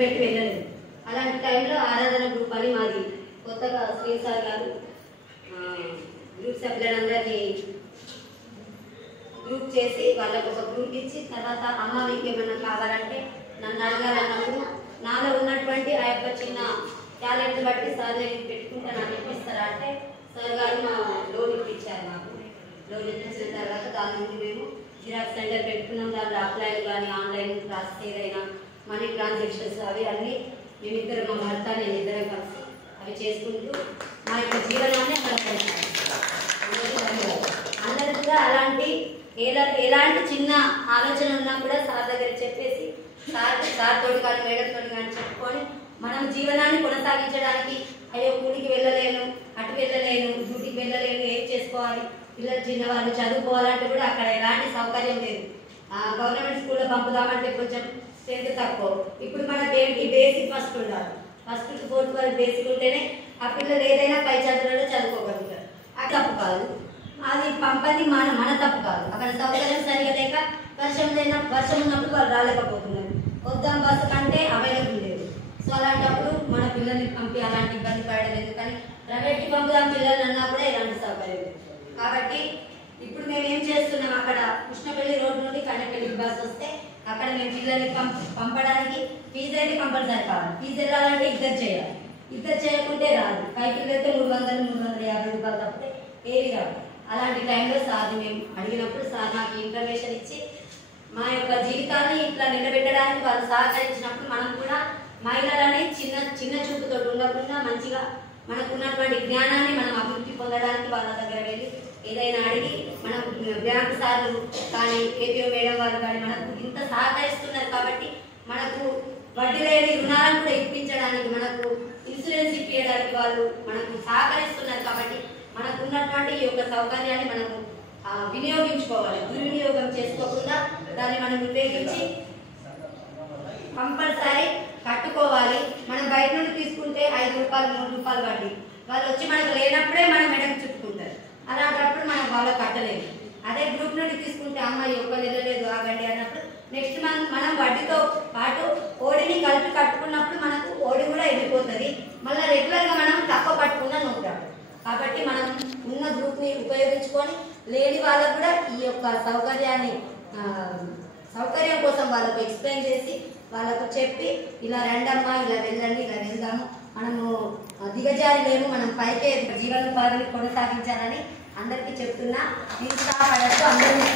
పెట్టి వెళ్ళలేదు. అలాంటి టైంలో ఆరాధన గ్రూప్ అని మాది కొత్తగా శ్రీ సార్ గారు గ్రూప్ సభ్యులందరినీ గ్రూప్ చేసి వాళ్ళకు ఒక గ్రూప్ ఇచ్చి తర్వాత అమ్మ మీకు ఏమైనా కావాలంటే నన్ను అడగాలన్నప్పుడు నాలో ఉన్నటువంటి ఆ యొక్క చిన్న టాలెంట్ బట్టి సార్ నేను పెట్టుకుంటే నాకు ఇప్పిస్తారా అంటే సార్ గారు మా లోన్ ఇప్పించారు. మాకు లోన్ ఇప్పించిన తర్వాత దాని నుండి మేము జిరాక్స్ సెంటర్ పెట్టుకున్నాం. దాంట్లో అప్లైలు కానీ ఆన్లైన్ ప్రాసెస్ ఏదైనా మనీ ట్రాన్సాక్షన్స్ అవి అన్నీ మేమిద్దరం మా భర్త నేను ఇద్దరం కలిసి అవి చేసుకుంటూ మా యొక్క జీవనాన్ని అందరూ కూడా అలాంటి ఎలాంటి చిన్న ఆలోచన ఉన్నా కూడా సార్ దగ్గర చెప్పేసి సార్ తోటి కానీ మేడంతో కానీ చెప్పుకొని మనం జీవనాన్ని కొనసాగించడానికి అయ్యో కూలికి వెళ్ళలేను, అటు వెళ్ళలేను, డ్యూటీకి వెళ్ళలేను, ఏం చేసుకోవాలి, పిల్లలు చిన్నవాళ్ళు చదువుకోవాలంటే కూడా అక్కడ ఎలాంటి సౌకర్యం లేదు. గవర్నమెంట్ స్కూల్లో పంపుదామంటే కొంచెం స్ట్రెంత్ తక్కువ. ఇప్పుడు మనకి ఏంటి బేసిక్ ఫస్ట్ ఉండాలి. ఫస్ట్ టు ఫోర్త్ వరకు బేసిక్ ఉంటేనే ఆ పిల్లలు ఏదైనా పై చదువులలో చదువుకోగలుగుతారు. అది తప్పు కాదు, అది పంపది మన తప్పు కాదు. అక్కడ సౌకర్యం సరిగా లేక వర్షం ఉన్నప్పుడు వాళ్ళు రాలేకపోతున్నారు. వద్దాం బస్సు కంటే అవైలబుల్ లేదు. సో అలాంటప్పుడు మన పిల్లల్ని పంపి అలాంటి ఇబ్బంది పడడం ఎందుకని ప్రైవేట్కి పంపుదాం పిల్లలు అన్నా కూడా ఇలాంటి సౌకర్యం లేదు. కాబట్టి ఇప్పుడు మేము ఏం చేస్తున్నాం, అక్కడ కృష్ణపల్లి రోడ్ నుండి కన్నపల్లికి బస్సు వస్తే అక్కడ మేము పిల్లల్ని పంపడానికి ఫీజు అయితే కంపల్సరీ కావాలి. ఫీజు వెళ్ళాలంటే ఇద్దరు చేయాలి. ఇద్దరు చేయకుంటే రాదు. పైకి వెళ్తే 300-350 రూపాయలు తప్పితే ఏవి రాదు. అలాంటి టైంలో సార్ మేము అడిగినప్పుడు సార్ నాకు ఇన్ఫర్మేషన్ ఇచ్చి మా యొక్క జీవితాన్ని ఇట్లా నిలబెట్టడానికి వాళ్ళు సహకరించినప్పుడు మనం కూడా మహిళలని చిన్న చూపుతో ఉండకుండా మంచిగా మనకున్నటువంటి జ్ఞానాన్ని మనం అభివృద్ధి పొందడానికి వాళ్ళ దగ్గర వెళ్ళి ఏదైనా అడిగి మనం బ్యాంకు సార్లు కానీ ఏపీఓ మేడం వారు కానీ మనకు ఇంత సహకరిస్తున్నారు కాబట్టి మనకు వడ్డీ లేని రుణాలను కూడా ఇప్పించడానికి మనకు ఇన్సూరెన్స్ ఇప్పించడానికి వాళ్ళు మనకు సహకరిస్తున్నారు కాబట్టి మనకు ఉన్నటువంటి ఈ యొక్క సౌకర్యాన్ని మనము వినియోగించుకోవాలి. దుర్వినియోగం చేసుకోకుండా దాన్ని మనం ఉపయోగించి కంపల్సరీ కట్టుకోవాలి. మనం బయట నుండి తీసుకుంటే 5 రూపాయలు 3 రూపాయలు వడ్డీ, వాళ్ళు వచ్చి మనకు లేనప్పుడే మనం మెడకు చుట్టుకుంటారు. అలాంటప్పుడు మనం వాళ్ళకి కట్టలేదు. అదే గ్రూప్ నుండి తీసుకుంటే అమ్మాయి ఒక్క వెళ్ళలేదు ఆగండి అన్నప్పుడు నెక్స్ట్ మనం వడ్డీతో పాటు ఓడిని కలిపి కట్టుకున్నప్పుడు మనకు ఓడి కూడా వెళ్ళిపోతుంది. మళ్ళీ రెగ్యులర్గా మనం తక్కువ పట్టుకున్న నోటాడు. కాబట్టి మనం ఉన్న గ్రూప్ని ఉపయోగించుకొని లేని వాళ్ళకు కూడా ఈ యొక్క సౌకర్యం కోసం వాళ్ళకు ఎక్స్ప్లెయిన్ చేసి వాళ్ళకు చెప్పి ఇలా రండమ్మా, ఇలా వెళ్ళండి, ఇలా వెళ్దాము, మనము దిగజారి లేము, మనం పైకే జీవనోపాధిని కొనసాగించాలని అందరికీ చెప్తున్నా. నిరుత్సాహపడద్దు, అందరినీ